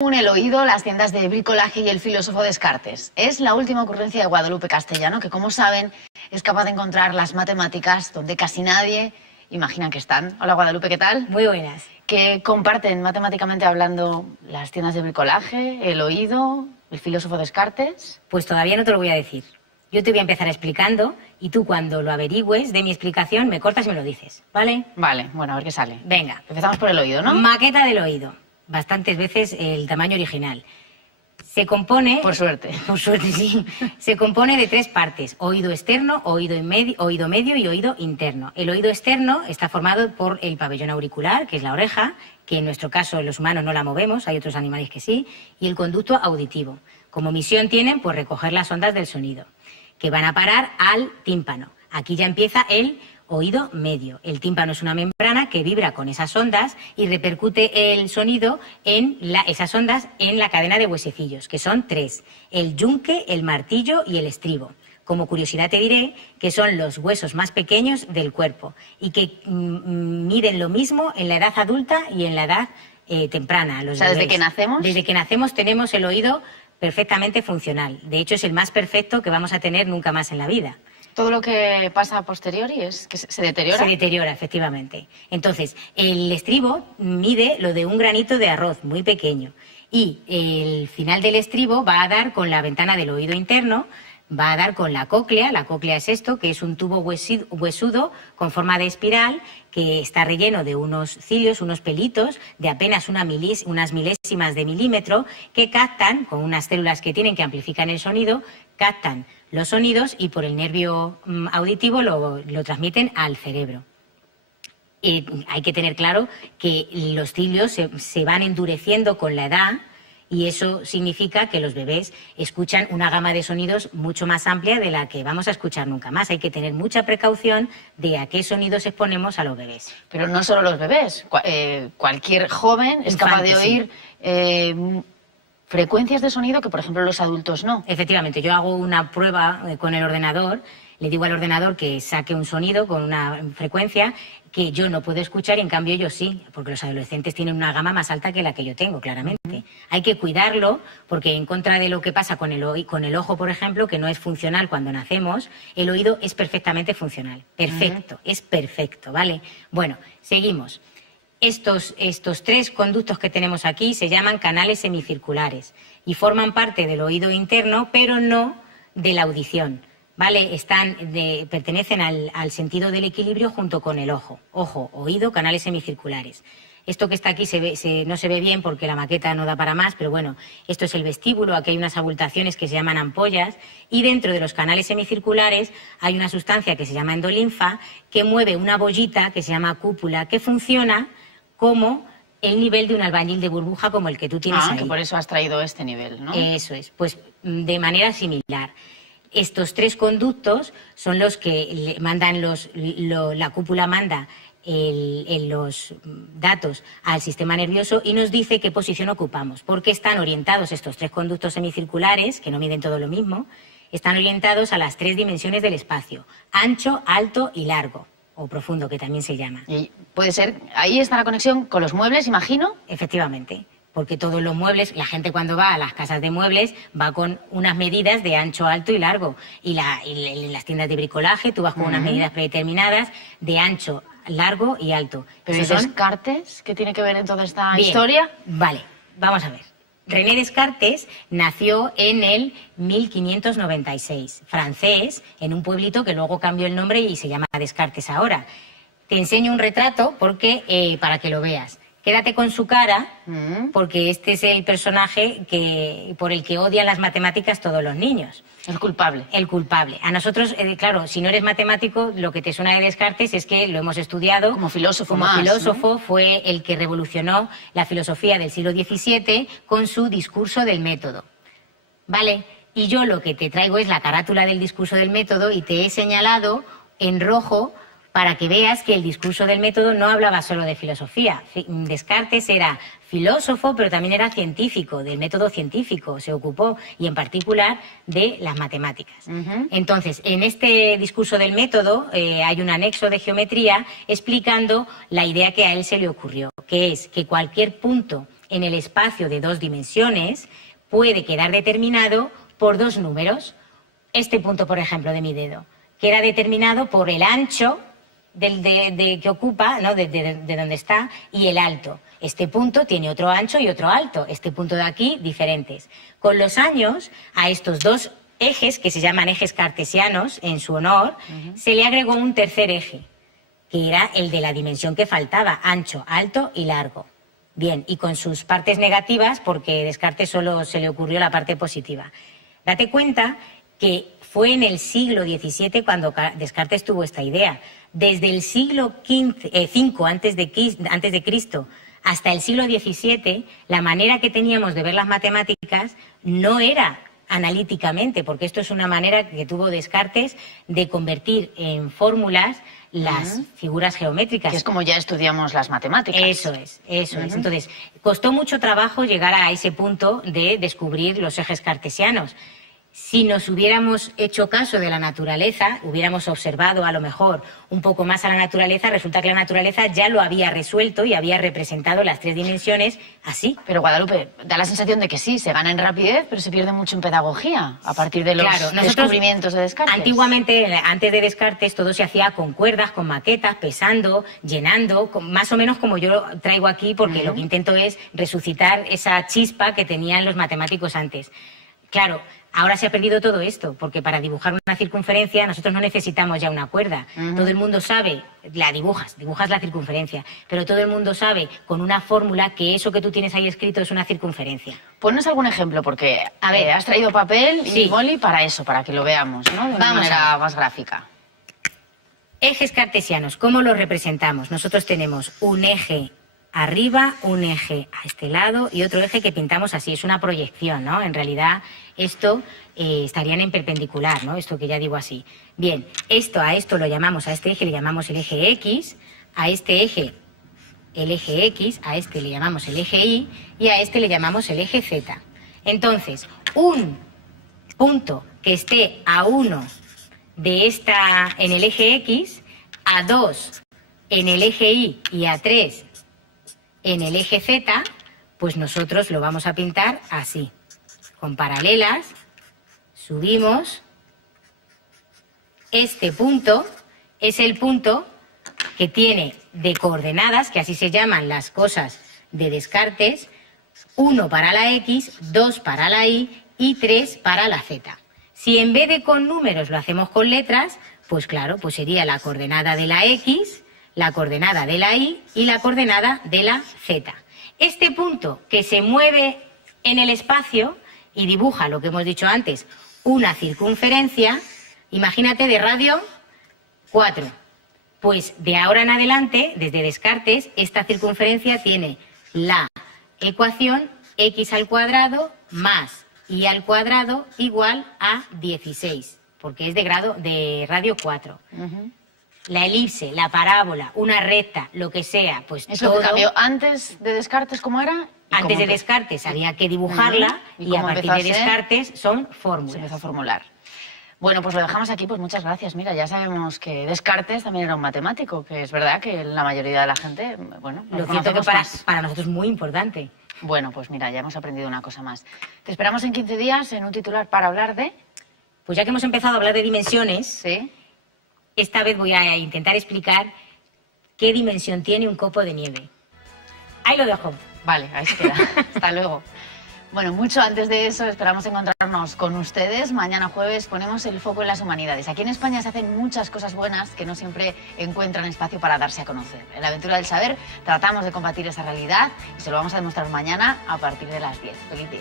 El oído, las tiendas de bricolaje y el filósofo Descartes. Es la última ocurrencia de Guadalupe Castellano, que como saben es capaz de encontrar las matemáticas donde casi nadie imagina que están. Hola Guadalupe, ¿qué tal? Muy buenas. ¿Qué comparten matemáticamente hablando las tiendas de bricolaje, el oído, el filósofo Descartes? Pues todavía no te lo voy a decir. Yo te voy a empezar explicando y tú cuando lo averigües de mi explicación me cortas y me lo dices, ¿vale? Vale, bueno, a ver qué sale. Venga. Empezamos por el oído, ¿no? Maqueta del oído. Bastantes veces el tamaño original. Se compone... Por suerte. Por suerte, sí. Se compone de 3 partes. Oído externo, oído medio y oído interno. El oído externo está formado por el pabellón auricular, que es la oreja, que en nuestro caso los humanos no la movemos, hay otros animales que sí, y el conducto auditivo. Como misión tienen, pues, recoger las ondas del sonido, que van a parar al tímpano. Aquí ya empieza el oído medio. El tímpano es una membrana que vibra con esas ondas y repercute el sonido en esas ondas en la cadena de huesecillos, que son 3. El yunque, el martillo y el estribo. Como curiosidad te diré que son los huesos más pequeños del cuerpo y que miden lo mismo en la edad adulta y en la edad temprana. O sea, ¿desde que nacemos? Desde que nacemos tenemos el oído perfectamente funcional. De hecho, es el más perfecto que vamos a tener nunca más en la vida. ¿Todo lo que pasa a posteriori es que se deteriora? Se deteriora, efectivamente. Entonces, el estribo mide lo de un granito de arroz, muy pequeño. Y el final del estribo va a dar con la ventana del oído interno, va a dar con la cóclea. La cóclea es esto, que es un tubo huesudo con forma de espiral que está relleno de unos cilios, unos pelitos de apenas unas milésimas de milímetro que captan, con unas células que tienen que amplifican el sonido, captan los sonidos y por el nervio auditivo lo transmiten al cerebro. Hay que tener claro que los cilios se van endureciendo con la edad y eso significa que los bebés escuchan una gama de sonidos mucho más amplia de la que vamos a escuchar nunca más. Hay que tener mucha precaución de a qué sonidos exponemos a los bebés. Pero no solo los bebés, cualquier joven es capaz de oír frecuencias de sonido que, por ejemplo, los adultos no. Efectivamente, yo hago una prueba con el ordenador, le digo al ordenador que saque un sonido con una frecuencia que yo no puedo escuchar y en cambio ellos sí, porque los adolescentes tienen una gama más alta que la que yo tengo, claramente. Hay que cuidarlo porque en contra de lo que pasa con el ojo, por ejemplo, que no es funcional cuando nacemos, el oído es perfectamente funcional. Perfecto, es perfecto, ¿vale? Bueno, seguimos. Estos 3 conductos que tenemos aquí se llaman canales semicirculares y forman parte del oído interno, pero no de la audición, ¿vale? Pertenecen al sentido del equilibrio junto con el ojo. Ojo, oído, canales semicirculares. Esto que está aquí no se ve bien porque la maqueta no da para más, pero bueno, esto es el vestíbulo, aquí hay unas abultaciones que se llaman ampollas y dentro de los canales semicirculares hay una sustancia que se llama endolinfa que mueve una bollita que se llama cúpula que funciona como el nivel de un albañil de burbuja como el que tú tienes ahí. Que por eso has traído este nivel, ¿no? Eso es, pues de manera similar. Estos 3 conductos son los que mandan la cúpula manda los datos al sistema nervioso y nos dice qué posición ocupamos. Porque están orientados estos 3 conductos semicirculares, que no miden todo lo mismo, están orientados a las 3 dimensiones del espacio, ancho, alto y largo. O profundo, que también se llama. Y puede ser, ahí está la conexión con los muebles, imagino. Efectivamente, porque todos los muebles, la gente cuando va a las casas de muebles va con unas medidas de ancho, alto y largo. Y en las tiendas de bricolaje tú vas con unas medidas predeterminadas de ancho, largo y alto. Pero ¿y Descartes qué tiene que ver en toda esta historia? Vale, vamos a ver. René Descartes nació en el 1596, francés, en un pueblito que luego cambió el nombre y se llama Descartes ahora. Te enseño un retrato para que lo veas. Quédate con su cara, porque este es el personaje por el que odian las matemáticas todos los niños. El culpable. El culpable. A nosotros, claro, si no eres matemático, lo que te suena de Descartes es que lo hemos estudiado. Como filósofo Como filósofo, fue el que revolucionó la filosofía del siglo XVII con su discurso del método. ¿Vale? Y yo lo que te traigo es la carátula del discurso del método y te he señalado en rojo para que veas que el discurso del método no hablaba solo de filosofía. Descartes era filósofo, pero también era científico, del método científico, se ocupó, y en particular de las matemáticas. Entonces, en este discurso del método hay un anexo de geometría explicando la idea que a él se le ocurrió, que es que cualquier punto en el espacio de 2 dimensiones puede quedar determinado por 2 números. Este punto, por ejemplo, de mi dedo, queda determinado por el ancho que ocupa, ¿no? de donde está, y el alto. Este punto tiene otro ancho y otro alto. Este punto de aquí, diferentes. Con los años, a estos 2 ejes, que se llaman ejes cartesianos, en su honor, se le agregó un tercer eje, que era el de la dimensión que faltaba, ancho, alto y largo. Bien, y con sus partes negativas, porque Descartes solo se le ocurrió la parte positiva. Date cuenta que fue en el siglo XVII cuando Descartes tuvo esta idea. Desde el siglo V antes de Cristo hasta el siglo XVII, la manera que teníamos de ver las matemáticas no era analíticamente, porque esto es una manera que tuvo Descartes de convertir en fórmulas las figuras geométricas. Que es como ya estudiamos las matemáticas. Eso es. Entonces, costó mucho trabajo llegar a ese punto de descubrir los ejes cartesianos. Si nos hubiéramos hecho caso de la naturaleza, hubiéramos observado a lo mejor un poco más a la naturaleza, resulta que la naturaleza ya lo había resuelto y había representado las 3 dimensiones así. Pero Guadalupe, da la sensación de que sí, se gana en rapidez, pero se pierde mucho en pedagogía a partir de los descubrimientos de Descartes. Antiguamente, antes de Descartes, todo se hacía con cuerdas, con maquetas, pesando, llenando, más o menos como yo traigo aquí, porque lo que intento es resucitar esa chispa que tenían los matemáticos antes. Claro, ahora se ha perdido todo esto, porque para dibujar una circunferencia nosotros no necesitamos ya una cuerda. Todo el mundo sabe, la dibujas la circunferencia, pero todo el mundo sabe con una fórmula que eso que tú tienes ahí escrito es una circunferencia. Ponnos algún ejemplo, porque a ver, has traído papel y boli para eso, para que lo veamos, ¿no? De una manera más gráfica. Ejes cartesianos, ¿cómo los representamos? Nosotros tenemos un eje arriba, un eje a este lado y otro eje que pintamos así, es una proyección, ¿no? En realidad esto estarían en perpendicular, ¿no? Esto que ya digo así. Bien, a esto lo llamamos, a este eje le llamamos el eje X, a este eje el eje X, a este le llamamos el eje Y y a este le llamamos el eje Z. Entonces, un punto que esté a 1 en el eje X, a 2 en el eje Y y a 3 en el eje Z, pues nosotros lo vamos a pintar así, con paralelas, subimos. Este punto es el punto que tiene de coordenadas, que así se llaman las cosas de Descartes, 1 para la X, 2 para la Y y 3 para la Z. Si en vez de con números lo hacemos con letras, pues claro, pues sería la coordenada de la X, la coordenada de la Y y la coordenada de la Z. Este punto que se mueve en el espacio y dibuja lo que hemos dicho antes, una circunferencia, imagínate de radio 4. Pues de ahora en adelante, desde Descartes, esta circunferencia tiene la ecuación x al cuadrado más y al cuadrado igual a 16, porque es de radio 4. La elipse, la parábola, una recta, lo que sea, pues es todo. Lo que cambió antes de Descartes, ¿cómo era? Antes de Descartes había que dibujarla y a partir de Descartes son fórmulas. Se empezó a formular. Bueno, pues lo dejamos aquí, pues muchas gracias. Mira, ya sabemos que Descartes también era un matemático, que es verdad que la mayoría de la gente, bueno, lo cierto que para nosotros es muy importante. Bueno, pues mira, ya hemos aprendido una cosa más. Te esperamos en 15 días en un titular para hablar de... Pues ya que hemos empezado a hablar de dimensiones, ¿sí? Esta vez voy a intentar explicar qué dimensión tiene un copo de nieve. Ahí lo dejo. Vale, ahí se queda. Hasta luego. Bueno, mucho antes de eso esperamos encontrarnos con ustedes. Mañana jueves ponemos el foco en las humanidades. Aquí en España se hacen muchas cosas buenas que no siempre encuentran espacio para darse a conocer. En la aventura del saber tratamos de combatir esa realidad y se lo vamos a demostrar mañana a partir de las 10. ¡Feliz día!